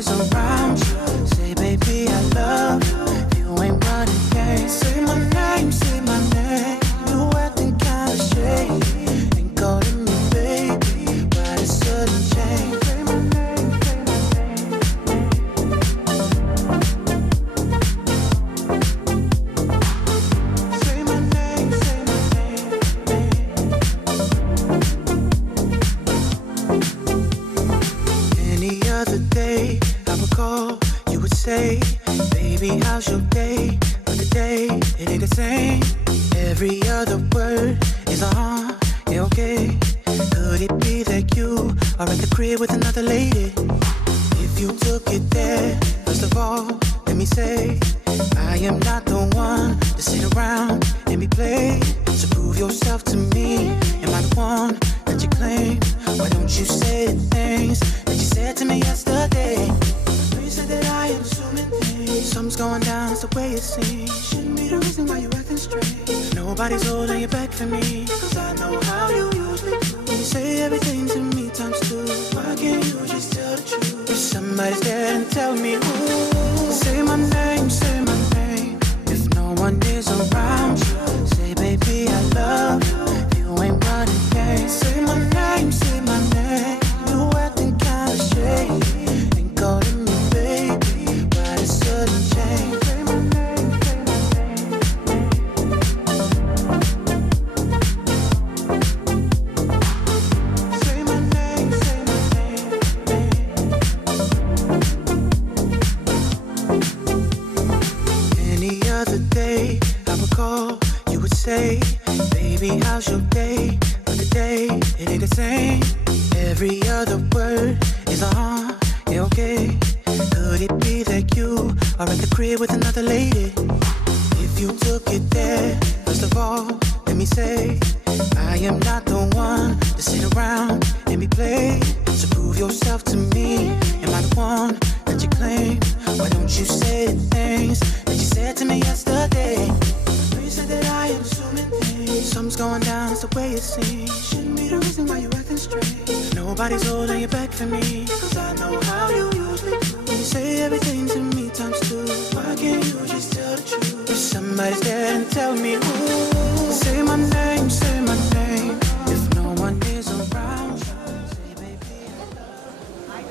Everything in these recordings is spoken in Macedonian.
is around you. Say, baby, I love you. You ain't running game. Say my name, say my name. You acting kinda shady. Ain't calling me baby, but it shouldn't change. Say my name, say my name. Say my name, say my name. Any other day I would call, you would say, baby, how's your day? But today, it ain't the same. Every other word is yeah, okay. Could it be that you are at the crib with another lady? If you took it there, first of all, let me say, I am not the one to sit around and be played. So prove yourself to me. Am I the one that you claim? Why don't you say the things that you said to me yesterday? You said that I am assuming things. Something's going down, it's the way it seems. Shouldn't be the reason why you're acting strange. Nobody's holding you back for me, cause I know how you usually do. You say everything to me times two. Why can't you just tell the truth? If somebody's there and tell me who. Say my name, say my name. If no one is around you, say baby I love you. You ain't running game. Say my name, say my name. You acting kinda shady. Ain't calling me baby, but it shouldn't change. Say my name, say my name. Say my name, say my name. Any other day I would call, you would say, baby, how's your day? But today, it ain't the same. Every other word is yeah, okay. Could it be that you are at the crib with another lady? If you took it there, first of all, let me say, I am not the one to sit around and be played. So prove yourself to me. Am I the one that you claim? Why don't you say the things that you said to me yesterday? You said that I am assuming things. Something's going down, it's the way it seems. Shouldn't be the reason why you're acting strange. Nobody's holding you back for me, cause I know how you usually do. You say everything to me times two. Why can't you just tell the truth? If somebody's there and tell me who. Say my name, say my name. If no one is around you, say baby I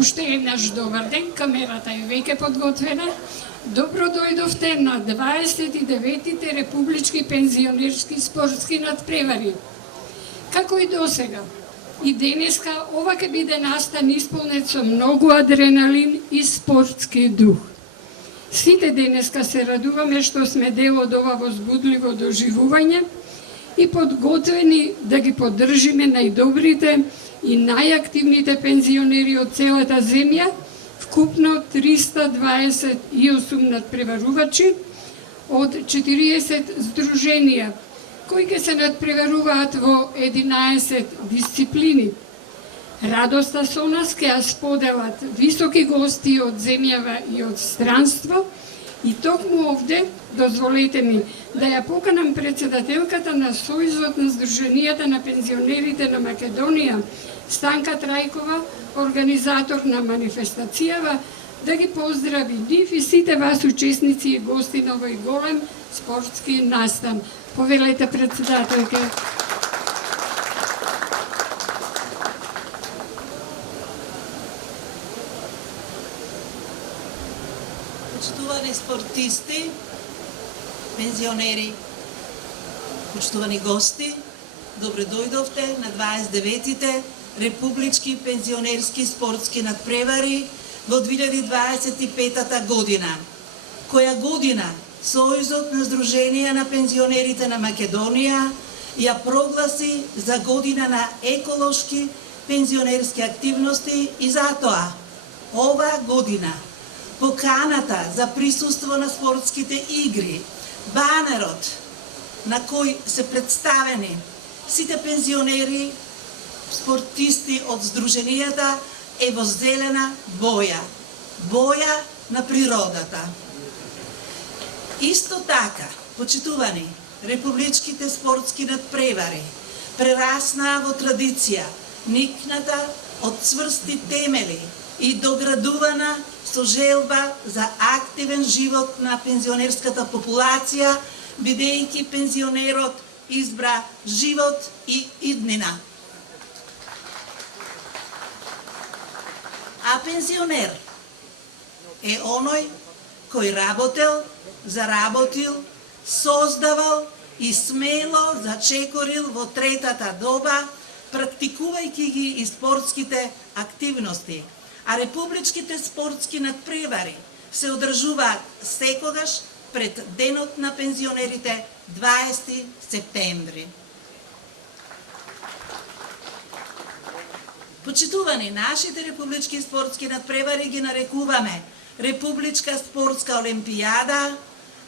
Уште еднаш добар ден, камерата е веќе подготвена. Добро дојдовте на 29-тите републички пензионерски спортски надпревари. Како и досега, и денеска ова ќе биде настан исполнет со многу адреналин и спортски дух. Сите денеска се радуваме што сме дел од ова возбудливо доживување и подготвени да ги поддржиме најдобрите и најактивните пензионери од целата земја, вкупно 328 надпреварувачи од 40 здруженија, кои ќе се надпреваруваат во 11 дисциплини. Радоста со нас ќе ја споделат високи гости од земјава и од странство. И токму овде, дозволете ми да ја поканам председателката на Сојузот на Сдруженијата на пензионерите на Македонија, Станка Трајкова, организатор на манифестацијава, да ги поздрави нив и сите вас учесници и гости на овој голем спортски настан. Повелете, председателке. Почитувани спортисти, пензионери, почитувани гости, добре дојдовте на 29-тите Републички пензионерски спортски надпревари во 2025 година, која година Сојузот на Сдруженија на пензионерите на Македонија ја прогласи за година на еколошки пензионерски активности и затоа ова година поканата за присуство на спортските игри, банерот на кој се представени сите пензионери, спортисти од Сдруженијата е во зелена боја, боја на природата. Исто така, почитувани, републичките спортски надпревари прераснаа во традиција, никната од цврсти темели и доградувана со желба за активен живот на пензионерската популација, бидејќи пензионерот избра живот и иднина. А пензионер е оној кој работел, заработил, создавал и смело зачекорил во третата доба, практикувајќи ги и спортските активности. А републичките спортски надпревари се одржуваат секогаш пред Денот на пензионерите 20 септември. Почитувани, нашите републички спортски надпревари ги нарекуваме Републичка спортска олимпијада,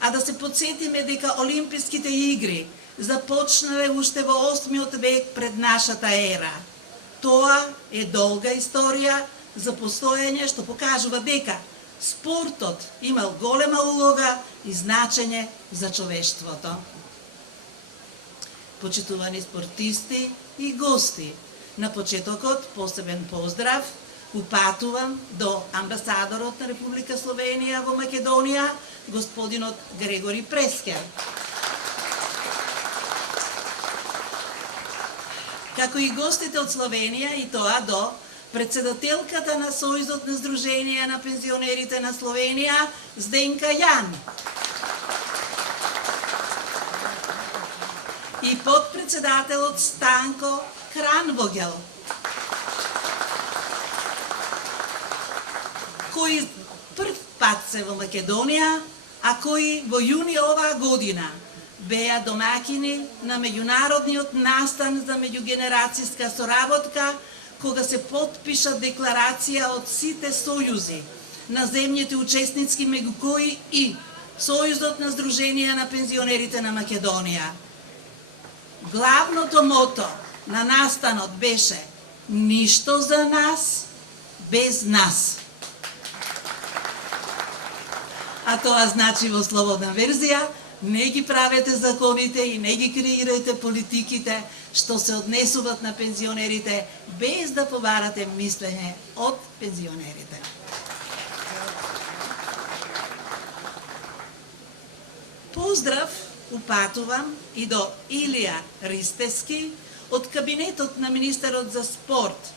а да се подсетиме дека Олимписките игри започнале уште во 8 век пред нашата ера. Тоа е долга историја за постојање што покажува дека спортот имал голема улога и значење за човештвото. Почитувани спортисти и гости, на почетокот посебен поздрав упатувам до амбасадорот на Република Словенија во Македонија, господинот Грегори Прескер. Како и гостите од Словенија, и тоа до председателката на Сојузот на Сдруженија на пензионерите на Словенија, Зденка Јан. И подпредседателот Станко Кранвогел, кои прв пат се во Македонија, а кои во јуни оваа година беа домаќини на меѓународниот настан за меѓугенерацијска соработка, кога се потпиша декларација од сите сојузи на земјите учесници, меѓу кои и Сојузот на Сдруженија на пензионерите на Македонија. Главното мото на настанот беше ништо за нас без нас. А тоа значи во слободна верзија, не ги правете законите и не ги креирајте политиките што се однесуваат на пензионерите без да побарате мислење од пензионерите. Поздрав упатувам и до Илија Ристески од кабинетот на министерот за спорт,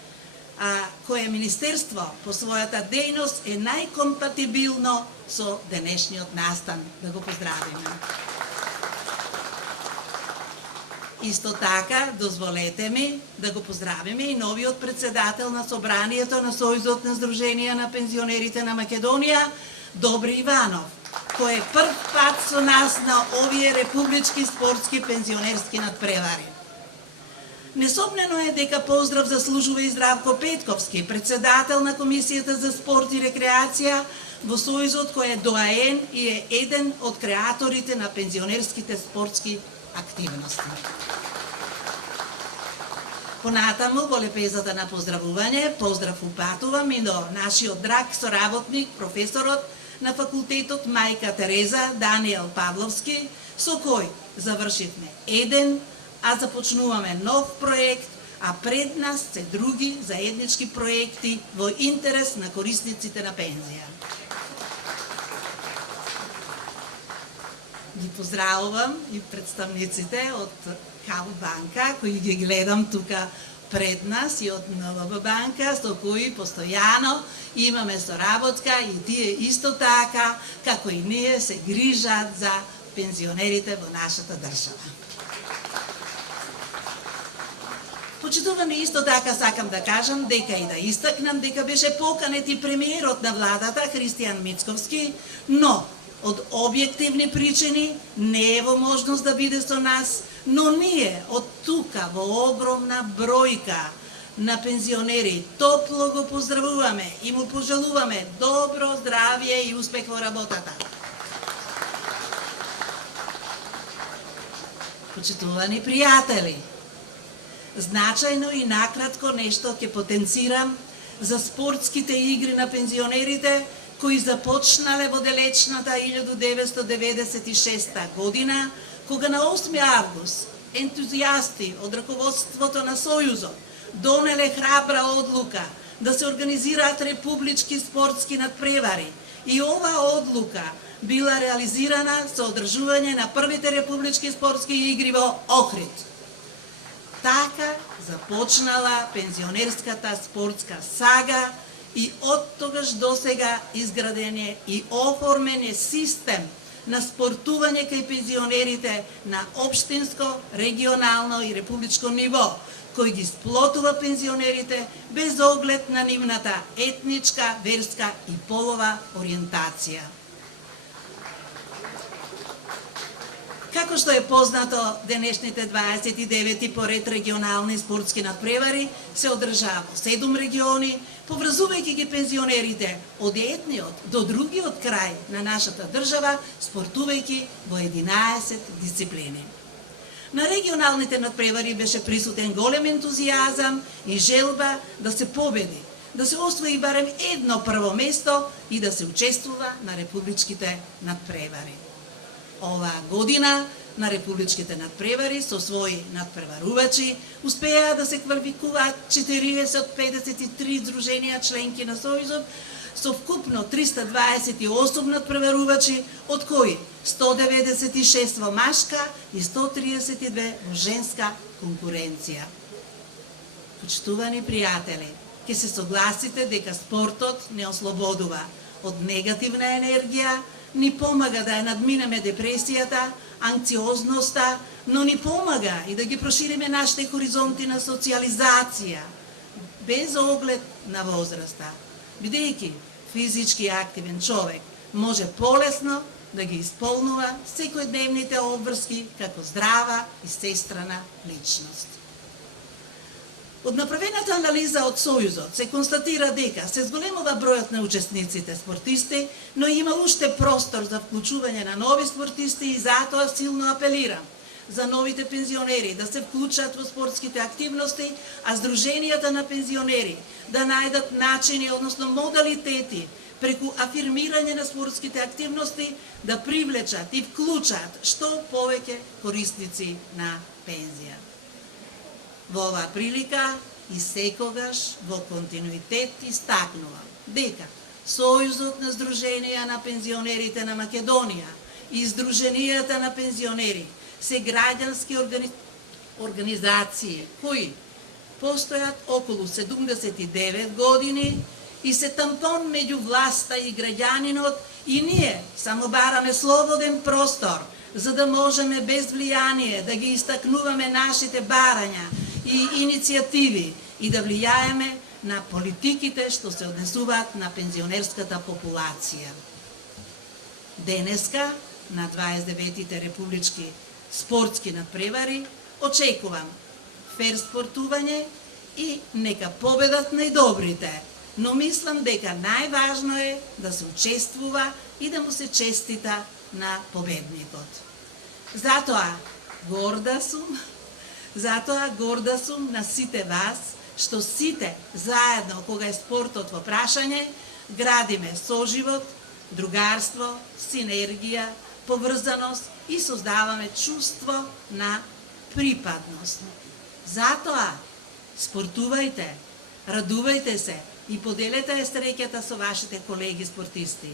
кое министерство по својата дејност е најкомпатибилно со денешниот настан. Да го поздравиме. Исто така, дозволете ми да го поздравиме и новиот председател на Собранието на Сојузот на Сдруженија на пензионерите на Македонија, Добри Иванов, кој е прв пат со нас на овие републички спортски пензионерски надпревари. Несомнено е дека поздрав заслужува и Здравко Петковски, председател на Комисијата за спорт и рекреација во Сојузот, кој е доаен и е еден од креаторите на пензионерските спортски активности. Понатаму, во лепезата на поздравување, поздрав упатувам и до нашиот драг соработник, професорот на факултетот Мајка Тереза, Даниел Павловски, со кој завршивме еден, а започнуваме нов проект, а пред нас се други заеднички проекти во интерес на корисниците на пензија. Ги поздравувам и представниците од Кал банка, кои ги гледам тука пред нас, и од НЛБ банка, со кои постојано имаме соработка и тие исто така, како и ние, се грижат за пензионерите во нашата држава. Почитувани, исто така сакам да кажам дека и да истакнам дека беше поканет и премиерот на владата Христијан Мицковски, но од објективни причини не е во можност да биде со нас, но ние од тука во огромна бројка на пензионери топло го поздравуваме и му пожелуваме добро здравје и успех во работата. Почитувани пријатели, значајно и накратко нешто ќе потенцирам за спортските игри на пензионерите кои започнале во далечната 1996 година, кога на 8 август ентузијасти од раководството на Сојузот донеле храбра одлука да се организираат републички спортски надпревари и оваа одлука била реализирана со одржување на првите републички спортски игри во Охрид. Така започнала пензионерската спортска сага и од тогаш до сега изграден е и оформен е систем на спортување кај пензионерите на општинско, регионално и републичко ниво, кој ги сплотува пензионерите без оглед на нивната етничка, верска и полова ориентација. Како што е познато, денешните 29 поред регионални спортски надпревари се одржаа во 7 региони, поврзувајќи ги пензионерите од едниот до другиот крај на нашата држава, спортувајќи во 11 дисциплини. На регионалните надпревари беше присутен голем ентузијазам и желба да се победи, да се освои барем едно прво место и да се учествува на републичките надпревари. Оваа година на републичките надпревари со своји надпреварувачи успеа да се квалификуваат 40 од 53 здруженија членки на Сојузот со вкупно 328 надпреварувачи, од кои 196 во машка и 132 во женска конкуренција. Почитувани пријатели, ќе се согласите дека спортот не ослободува од негативна енергија, ни помага да ја надминеме депресијата, анксиозноста, но ни помага и да ги прошириме нашите хоризонти на социализација, без оглед на возраста. Бидејќи физички активен човек може полесно да ги исполнува секојдневните обврски како здрава и сестрана личност. Од направената анализа од Сојузот се констатира дека се зголемува бројот на учесниците спортисти, но има уште простор за вклучување на нови спортисти и затоа силно апелирам за новите пензионери да се вклучат во спортските активности, а здруженијата на пензионери да најдат начини, односно модалитети, преку афирмирање на спортските активности да привлечат и вклучат што повеќе корисници на пензија. Во оваа прилика и секогаш во континуитет истакнувам дека Сојузот на здруженија на пензионерите на Македонија и Здруженијата на пензионери се граѓански организации кои постојат околу 79 години и се тампон меѓу власта и граѓанинот, и ние само бараме слободен простор за да можеме без влијание да ги истакнуваме нашите барања и иницијативи и да влијаеме на политиките што се однесуваат на пензионерската популација. Денеска, на 29-тите републички спортски надпревари, очекувам фер спортување и нека победат најдобрите, но мислам дека најважно е да се учествува и да му се честита на победникот. Затоа горда сум Затоа горда сум на сите вас, што сите заедно, кога е спортот во прашање, градиме соживот, другарство, синергија, поврзаност и создаваме чувство на припадност. Затоа, спортувајте, радувајте се и поделете среќата со вашите колеги спортисти.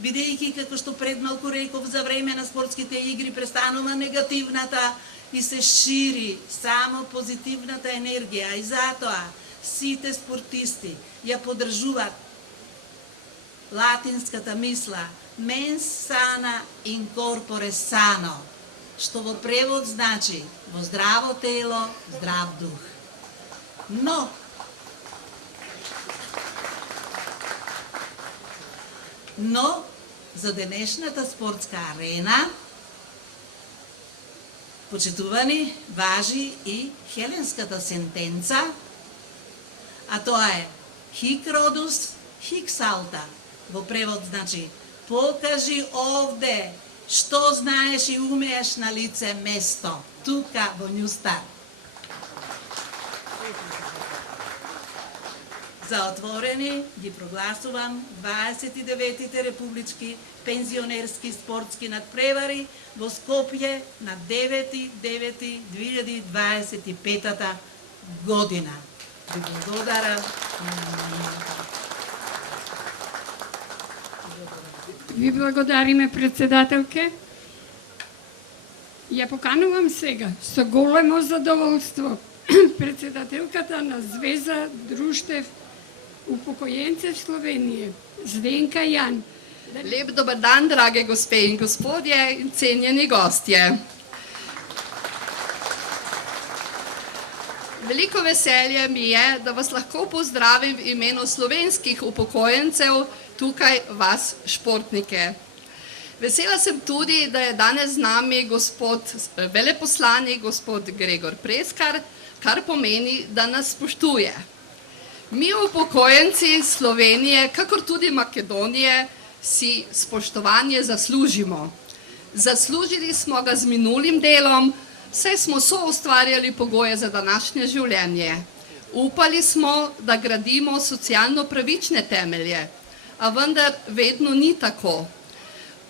Бидејќи, како што пред малку реков, за време на спортските игри престанува негативната и се шири само позитивната енергија. И затоа сите спортисти ја поддржуваат латинската мисла mens sana in corpore sano, што во превод значи во здраво тело, здрав дух. Но, за денешната спортска арена, почитувани, важи и хеленската сентенца, а тоа е hic rodus, hic salta. Во превод значи покажи овде што знаеш и умееш на лице место, тука во Њустар. За отворени ги прогласувам 29-тите републички пензионерски спортски надпревари во Скопје на 9.9.2025 година. Ви благодарам. Ви благодариме, председателке. Ја поканувам сега со големо задоволство председателката на Звеза Друштев упокоjencev Slovenije, Zdenka Jan. Lep dober dan, drage gospe in gospodje in cenjeni gostje. Veliko veselje mi je, da vas lahko pozdravim v imenu slovenskih upokojencev, tukaj vas športnike. Vesela sem tudi, da je danes z nami gospod veleposlanik, gospod Gregor Preskar, kar pomeni, da nas spoštuje. Mi upokojenci Slovenije, kakor tudi Makedonije, si spoštovanje zaslužimo. Zaslužili smo ga z minulim delom, saj smo soustvarjali pogoje za današnje življenje. Upali smo, da gradimo socialno pravične temelje, a vendar vedno ni tako.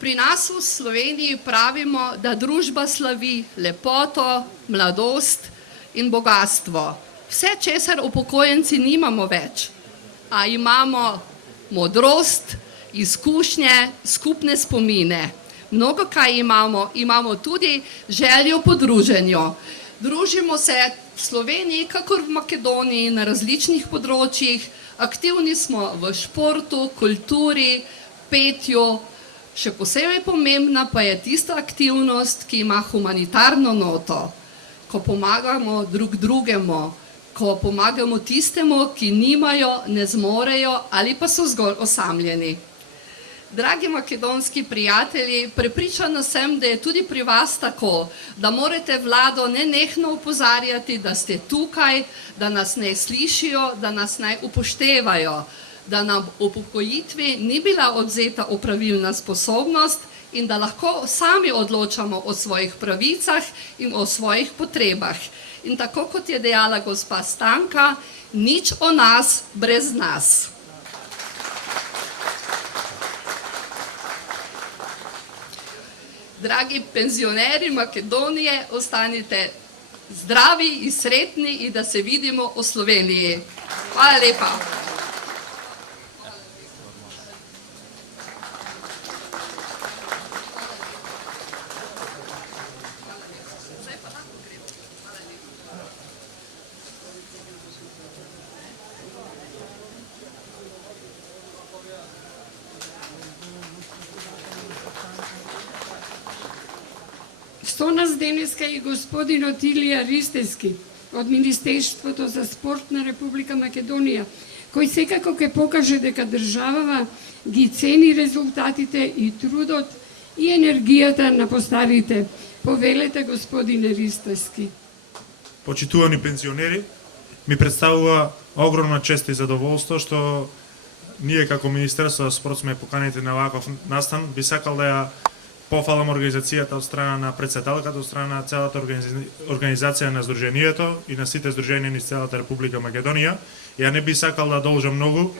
Pri nas v Sloveniji pravimo, da družba slavi lepoto, mladost in bogatstvo. Vse, česar upokojenci nimamo več, a imamo modrost, izkušnje, skupne spomine. Mnogo kaj imamo tudi željo po druženju. Družimo se v Sloveniji, kakor v Makedoniji, na različnih področjih. Aktivni smo v športu, kulturi, petju. Še posebej pomembna pa je tista aktivnost, ki ima humanitarno noto, ko pomagamo drug drugemu, ko pomagamo tistemu, ki nimajo, ne zmorejo ali pa so zgolj osamljeni. Dragi makedonski prijatelji, prepričana sem, da je tudi pri vas tako, da morate vlado nenehno opozarjati, da ste tukaj, da nas ne slišijo, da nas naj upoštevajo, da nam v upokojitvi ni bila odvzeta opravilna sposobnost in da lahko sami odločamo o svojih pravicah in o svojih potrebah. In tako kot je dejala gospa Stanka, nič o nas brez nas. Dragi penzioneri Makedonije, ostanite zdravi in sretni in da se vidimo v Sloveniji. Hvala lepa. Со нас денеска и господин Отилија Ристевски од Министерството за спорт на Република Македонија, кој секако ќе покаже дека државава ги цени резултатите и трудот и енергијата на постарите. Повелете, господине Ристевски. Почитувани пензионери, ми представува огромна чест и задоволство што ние како Министерство за спорт сме поканети на ваков настан. Би сакал да ја пофалам организацијата од страна на председателката, од страна на целата организација на Сдруженијето и на сите здруженија низ целата Република Македонија. Ја не би сакал да должам многу,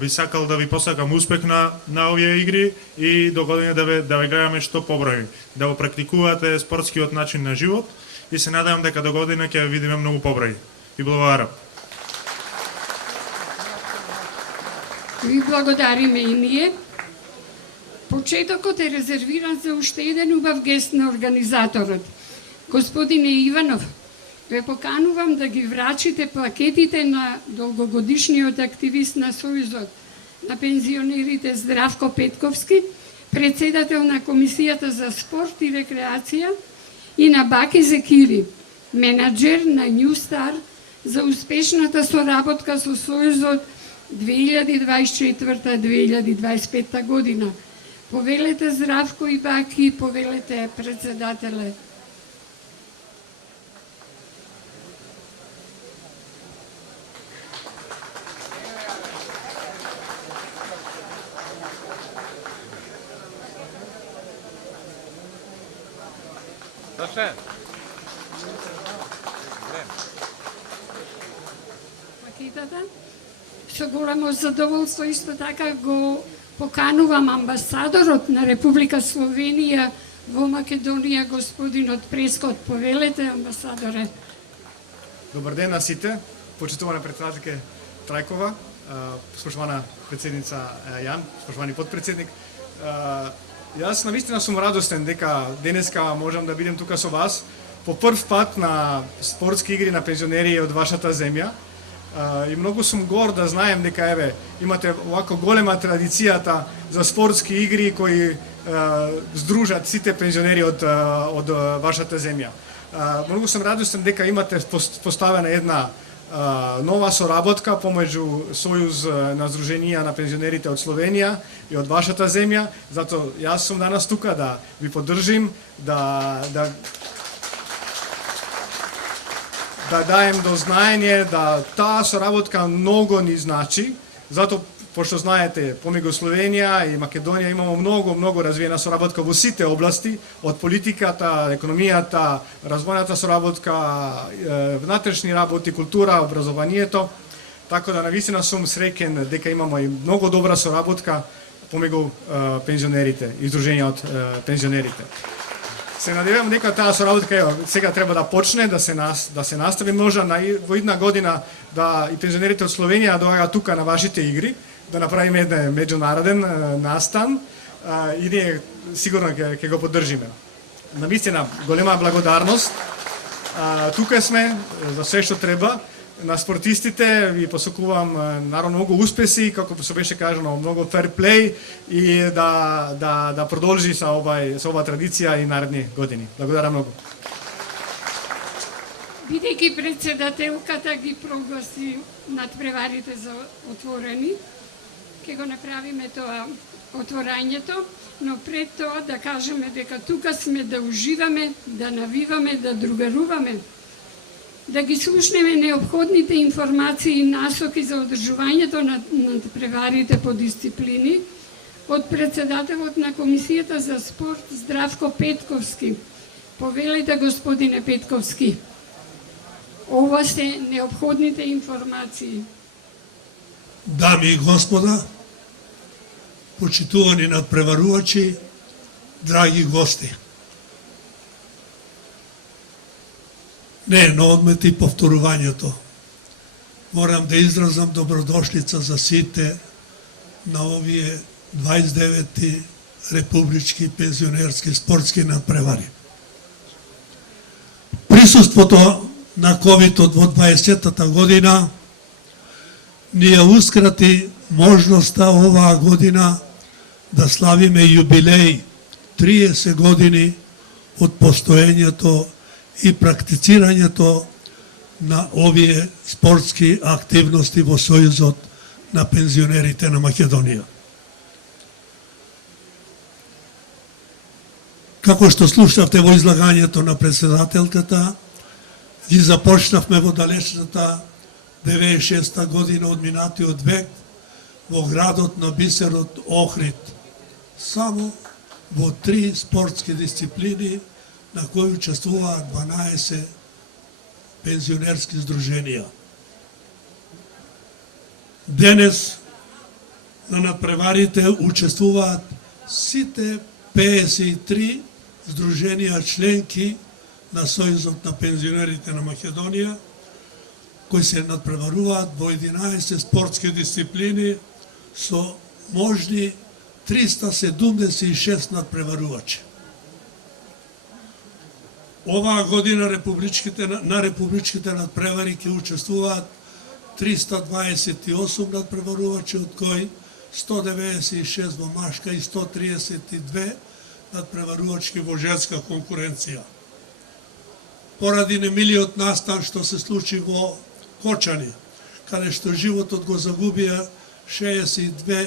би сакал да ви посакам успех на овие игри и до година да ве гледаме што побројни, да го практикувате спортскиот начин на живот и се надевам дека до година ќе ве видиме многу побројни. Ви благодарам. Ви благодариме и ние. Почетокот е резервиран за уште еден убав гест на организаторот. Господине Иванов, ве поканувам да ги врачите плакетите на долгогодишниот активист на Сојузот на пензионерите Здравко Петковски, председател на Комисијата за спорт и рекреација, и на Баки Зекири, менаџер на New Star, за успешната соработка со Сојузот 2024-2025 година. Повелете Здравко и Баки, повелете председателе. Пакетата. Со големо задоволство исто така го поканувам амбасадорот на Република Словенија во Македонија, господинот Прескот. Повелете, амбасадоре. Добар ден на сите, почитувана председателке Трајкова, спошtovana председница Јан, спошtovани подпредседник. Јас навистина сум радостен дека денеска можам да бидем тука со вас по прв пат на спортски игри на пензионери од вашата земја. И многу сум гор да знаем дека еве имате овако голема традицијата за спортски игри кои здружат сите пензионери од вашата земја. Многу сум радостен дека имате поставена една нова соработка помеѓу Сојуз на Сдруженија на пензионерите од Словенија и од вашата земја. Затоа јас сум данас тука да ви поддржим, да даем до знаење да таа соработка многу ни значи, затоа пошто знаете, помеѓу Словенија и Македонија имamo многу развиена соработка во сите области, од политиката, економијата, развојната соработка, внатрешни работи, култура, образованието, така да навистина сум среќен дека имamo и многу добра соработка помеѓу пензионерите и Сдруженијата од пензионерите. Се надевам дека таа соработка сега треба да почне, да се настави, може во една година да и пензионерите од Словенија доаѓаат тука на вашите игри, да направиме еден меѓународен настан и ние сигурно ќе го поддржиме. Навистина голема благодарност. Тука сме за се што треба. На спортистите ви посакувам наравно многу успеси, како се беше кажано, многу фер плей и да продолжи со оваа традиција и наредни години. Благодарам многу. Бидејќи председателката ги прогласи надпреварите за отворени, ќе го направиме тоа отворањето, но пред тоа да кажеме дека тука сме да уживаме, да навиваме, да другаруваме, да ги слушнеме неопходните информации и насоки за одржувањето на надпреварите по дисциплини од председателот на Комисијата за спорт Здравко Петковски. Повелете, господине Петковски. Ова се неопходните информации. Дами и господа, почитувани надпреварувачи, драги гости. Не е на одмет и повторувањето. Морам да изразам добродошлица за сите на овие 29-ти републички пензионерски спортски надпревари. Присуството на ковидот во 20-та година ни ја ускрати можноста оваа година да славиме јубилеј 30 години од постоењето и практицирањето на овие спортски активности во Сојузот на пензионерите на Македонија. Како што слушавте во излагањето на председателката, ги започнавме во далечната 96-та година од минатиот век во градот на бисерот Охрид, само во 3 спортски дисциплини на кои учествуваат 12 пензионерски здруженија. Денес на надпреварите учествуваат сите 53 здруженија членки на Сојузот на пензионерите на Македонија, кои се надпреваруваат во 11 спортски дисциплини со можни 376 надпреварувачи. Оваа година на републичките надпревари ќе учествуваат 328 надпреварувачи, од кои 196 во машка и 132 надпреварувачки во женска конкуренција. Поради немилиот настан што се случи во Кочани, каде што животот го загубија 62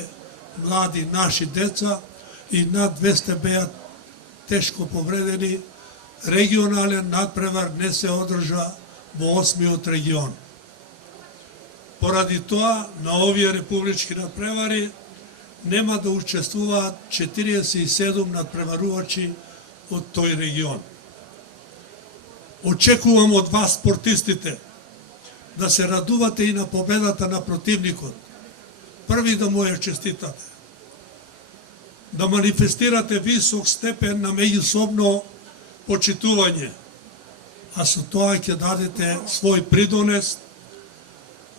млади наши деца и над 200 беа тешко повредени, регионален надпревар не се одржа во 8-миот регион. Поради тоа, на овие републички надпревари нема да учествуваат 47 надпреварувачи од тој регион. Очекувам од вас, спортистите, да се радувате и на победата на противникот. Први да му ја честитате. Да манифестирате висок степен на меѓусобно почитување, а со тоа ќе дадете свој придонес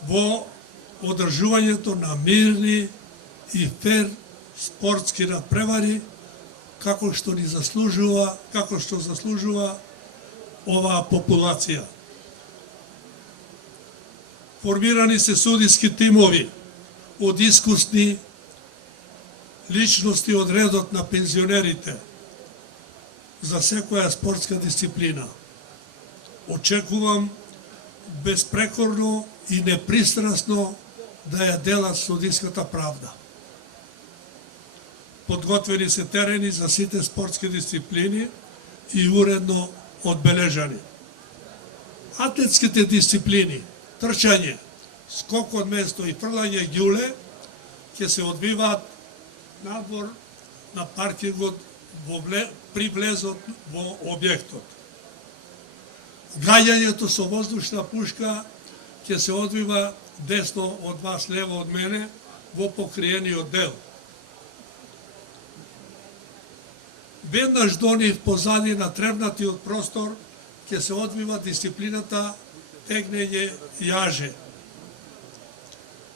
во одржувањето на мирни и фер спортски надпревари, како што заслужува оваа популација. Формирани се судиски тимови од искусни личности од редот на пензионерите за секоја спортска дисциплина. Очекувам безпрекорно и непристрасно да ја делат судиската правда. Подготвени се терени за сите спортски дисциплини и уредно одбележани. Атлетските дисциплини, трчање, скок од место и фрлање ѓуле ќе се одвиваат надвор на паркингот при влезот во објектот. Гаѓањето со воздушна пушка ќе се одвива десно од вас, лево од мене, во покриениот дел. Веднаш до нив позади на тревнатиот простор ќе се одвива дисциплината тегнење јаже.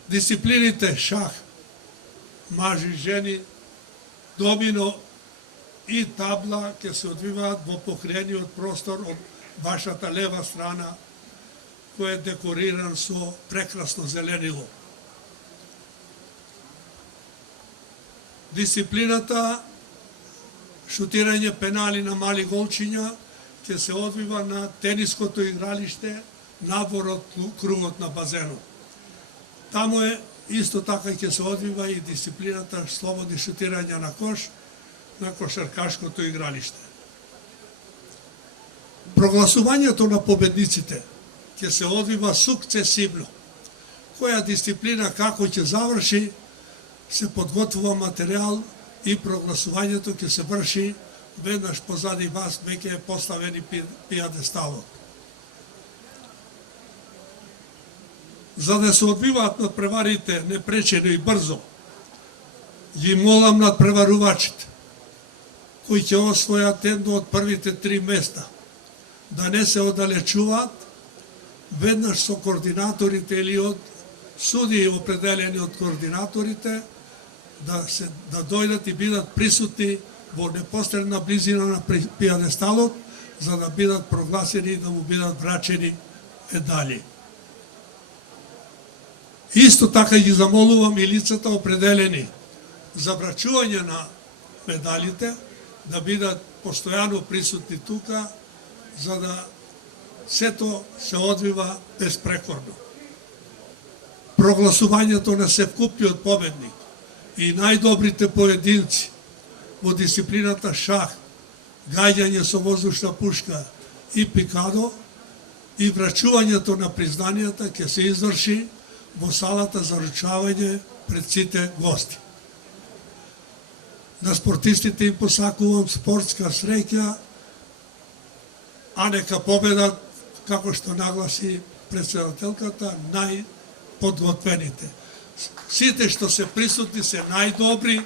Дисциплините шах, мажи, жени, домино и табла ќе се одвиваат во покриениот простор од вашата лева страна, кој е декориран со прекрасно зеленило. Дисциплината шутирање пенали на мали голчиња ќе се одвива на тениското игралиште надвор од кругот на базенот. Таму е исто така ќе се одвива и дисциплината слободни шутирања на кош на кошаркашкото игралиште. Прогласувањето на победниците ќе се одвива сукцесивно. Која дисциплина како ќе заврши, се подготвува материјал и прогласувањето ќе се врши веднаш позади вас, веќе е поставени пијадесталот. За да се одвиваат надпреварите непречено и брзо, ги молам надпреварувачите, кои ќе освојат едно од првите 3 места, да не се оддалечуваат, веднаш со координаторите или од судии определени од координаторите, да дојдат и бидат присутни во непосредна близина на пијадесталот, за да бидат прогласени и да му бидат врачени медали. Исто така ги замолувам и лицата определени за врачување на медалите, да бидат постојано присутни тука, за да сето се одвива безпрекорно. Прогласувањето на севкупниот победник и најдобрите поединци во дисциплината шах, гаѓање со воздушна пушка и пикадо и врачувањето на признанијата ќе се изврши во салата за ручавање пред сите гости. На спортистите им посакувам спортска среќа, а нека победат, како што нагласи председателката, најподготвените. Сите што се присутни се најдобри,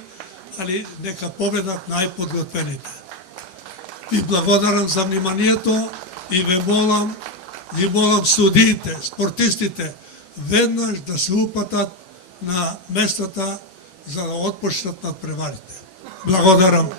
али нека победат најподготвените. Ви благодарам за вниманието и ви молам судиите, спортистите, веднаш да се упатат на местата за да отпочнат надпреварите. Благодарам.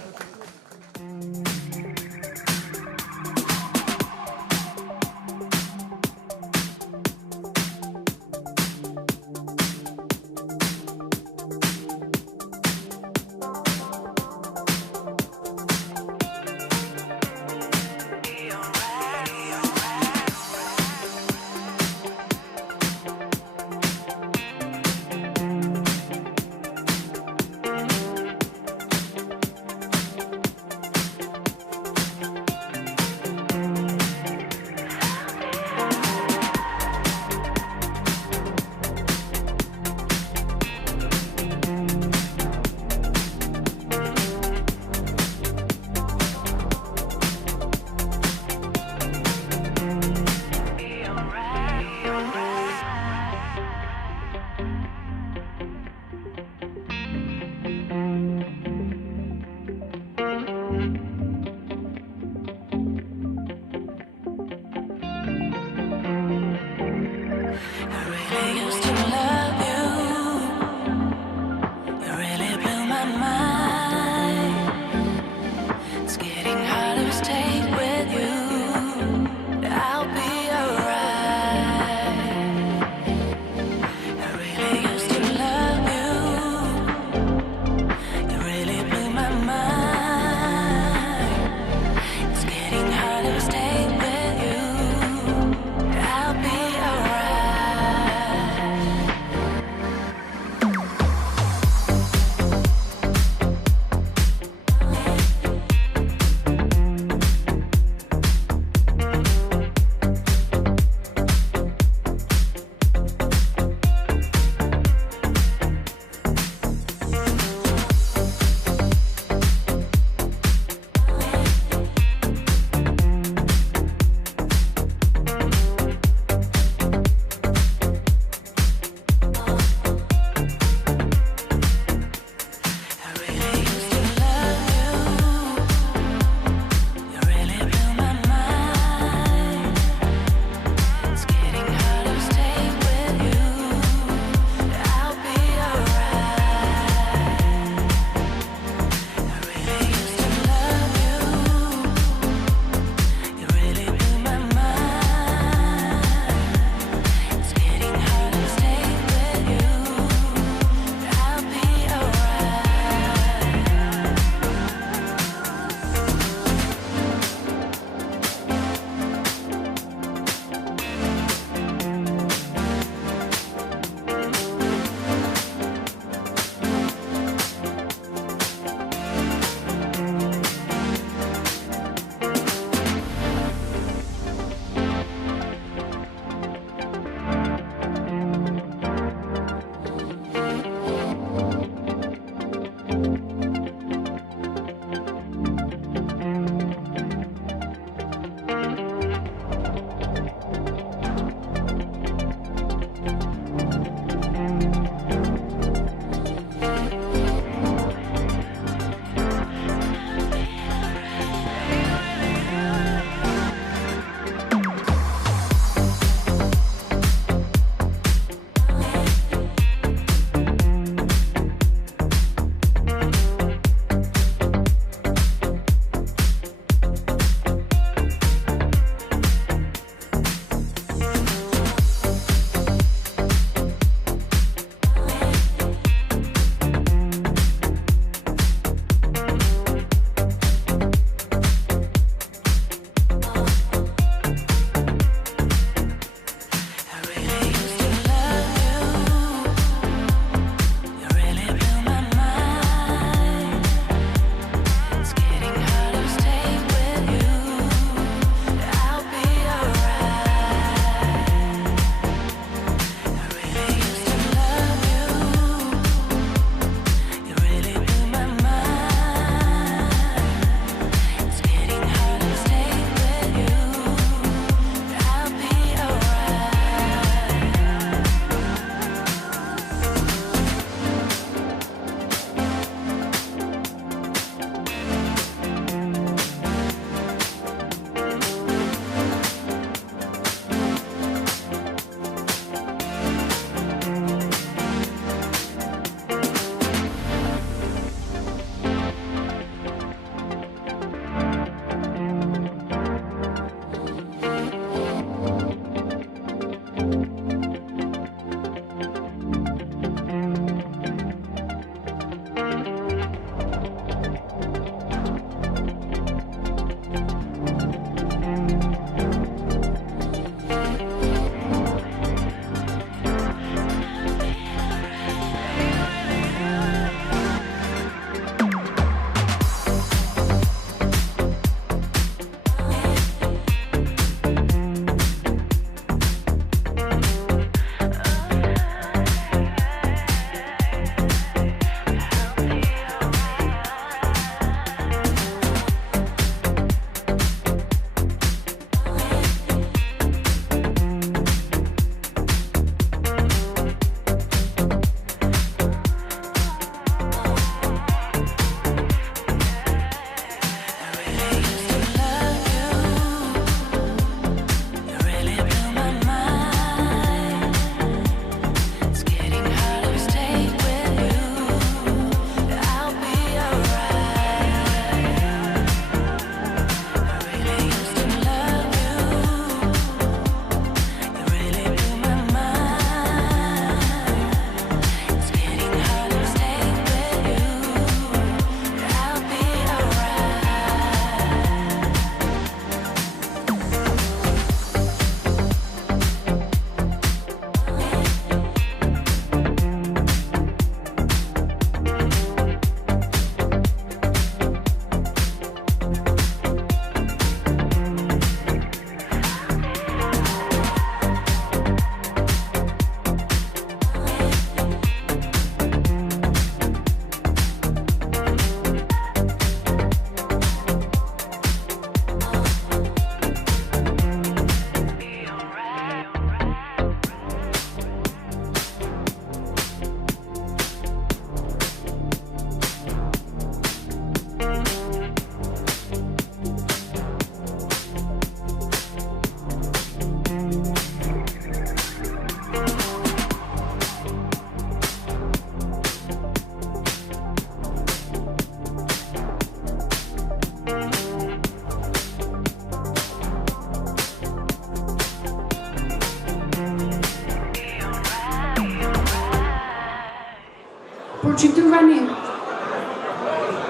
Почитувани,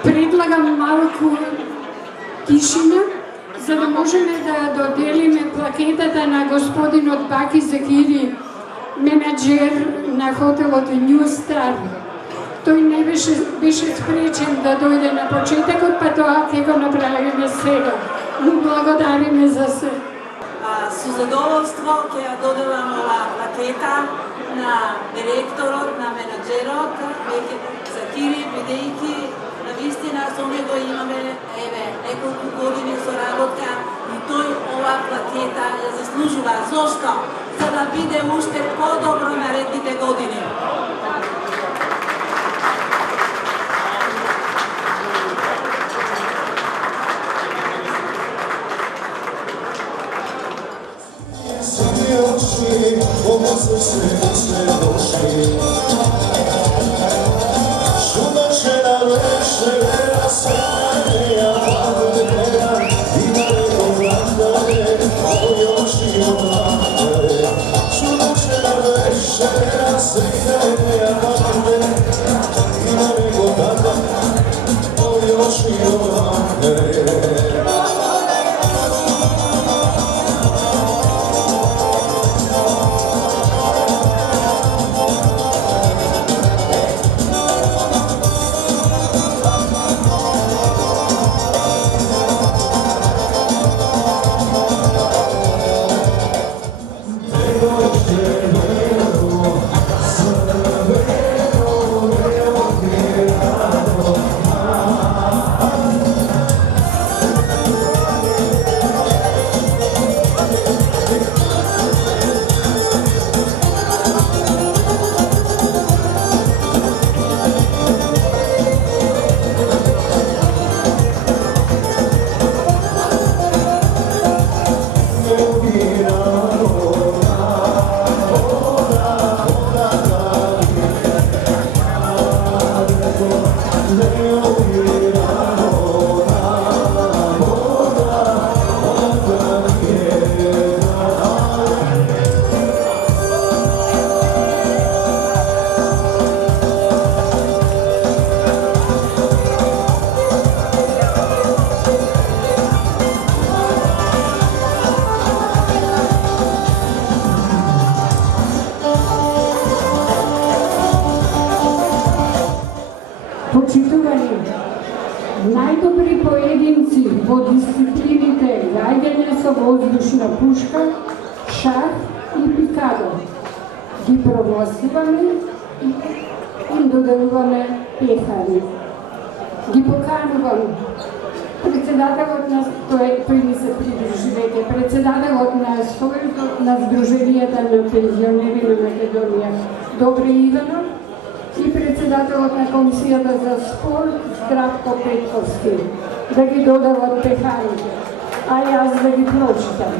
предлагам малку тишина, за да можеме да доделиме плакетата на господинот Баки Закири, менеджер на хотелот New Star. Тој не беше спречен да дојде на почетокот, па тоа ќе го направиме сега. Му благодариме за се. Со задоволство ќе ја доделам оваа плакета на директорот, на менеджерот, Баки Закири, бидејќи навистина со него имаме неколку години соработка и тој оваа плакета ја заслужува. Зошто? За да биде уште подобро наредните години. Почитувани, најдобри поединци во дисциплините гаѓање со воздушна пушка, шах и пикадо ги прогласуваме и им доделуваме пехари. Ги поканувам председателот на тој ми се придружи веќе, председателот на Сојузот на Сдруженијата на пензионери на Македонија Добре Иванов и председателот на Комисијата за спорт Здравко Петковски да ги додават пехарите, а јас да ги прочитам.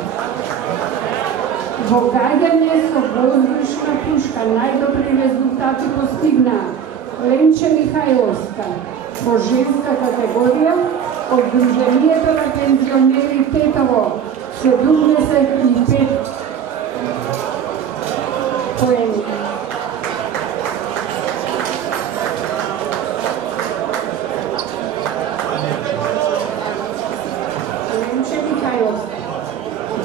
Во гаѓање со воздушна пушка најдобри резултати постигнаа Ленче Михајловска во женска категорија од Сдруженијето на пензионери Тетово 75 поени. Ленче Михајловска.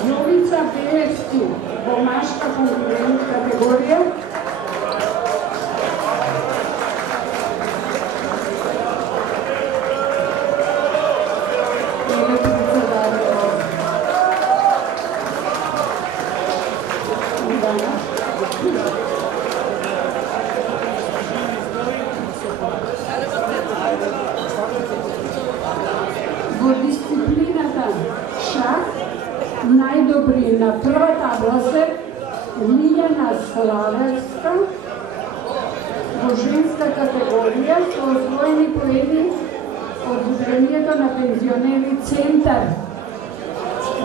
Јовица Пеевски во машка конкурент категорија во дисциплината шах најдобри на прва табла се Лиљана Славевска во женска категорија со освоени поени од Сдруженијето на пензионери Центар.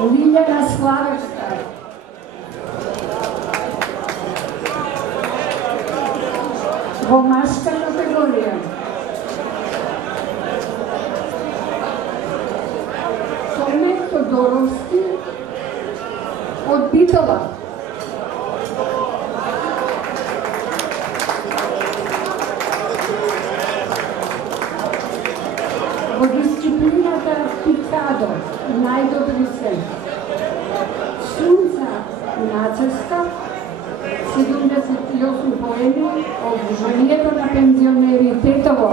Лиљана Славевска. Во машка категорија Томек Тодоровски од Битола. Сдруженијето на пензионери Тетово.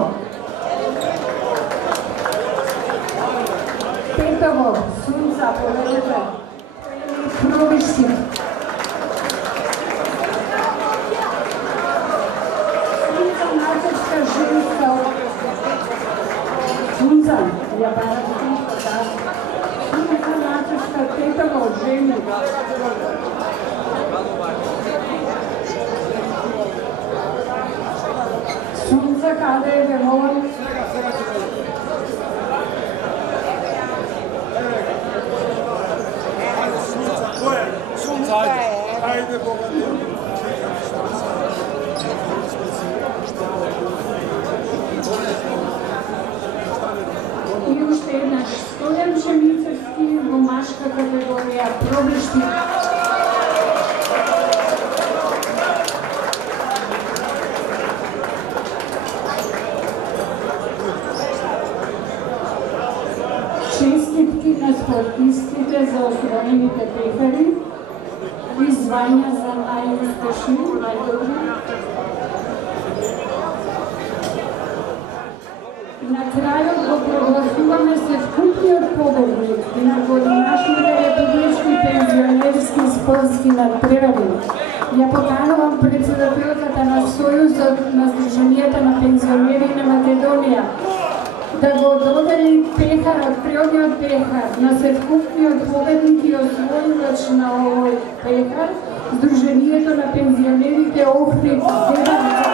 Тетово, Сунца, поведете. Пробишти. Сунца, Начевска, женска. Сунца, ја барам Сунца, Сунца, Начевска, Тетово, жени. Сунца, каде е Велон? И уште еднаш, Стојан Шемицевски во машка категорија, Пробишти. Честитки на спортистите за освоените пехари и звања за најуспешни, најдобри. На крајот го прогласуваме се вкупниот победник на годинашните републички пензионерски спортски надпревари. Ја поканувам председателката на Сојузот на Сдруженијата на пензионери на Македонија да го додели пехарот, природниот пехар на севкупниот победник и освојувач на овој пехар, Сдруженијето на пензионерите Охрид 7